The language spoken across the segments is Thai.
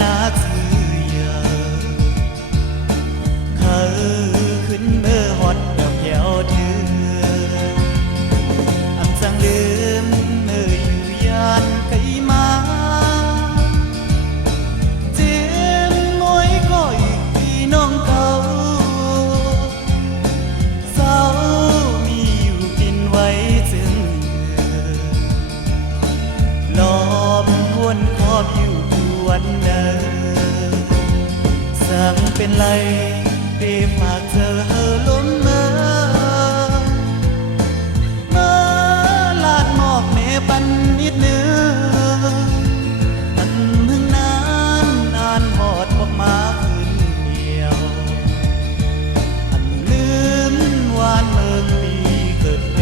นาถือยาเขาขึ้นเมื่อหอดดอกแก้วเธออันจังลืมเมื่ออยู่ยานไกลมาเจ็บมวยก็อีกพี่น้องเก่าเศร้ามีอยู่กินไว้จึงลอบวนคอบอยู่วันเดิมสั่งเป็นไรไปฝากเธอล้มเมื่อลาดหมอกเมปันนิดเนื้ออันมึงนานหอดบอกมาคืนเดียวอันลืมวานเมื่อปีเกิดเด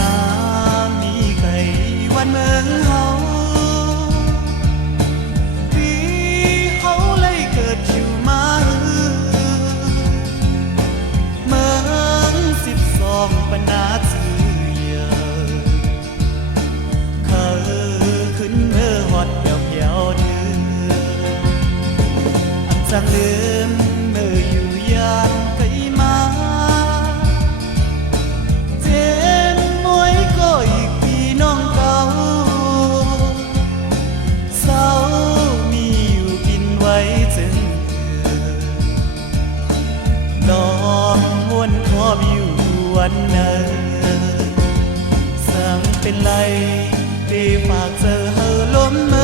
มามีใครวันเมืองเฮาพี่เขาเลยเกิดชิวมาเมือง12ปัญนาถือยาเขาขึ้นเมื่อหอดเดี่ยวเดียวเธออันจังลืมเมื่ออยู่ยานไกลมาลองวนคอบอยู่วันเนินสั่งเป็นไรไปฝากเธอล้มเมื่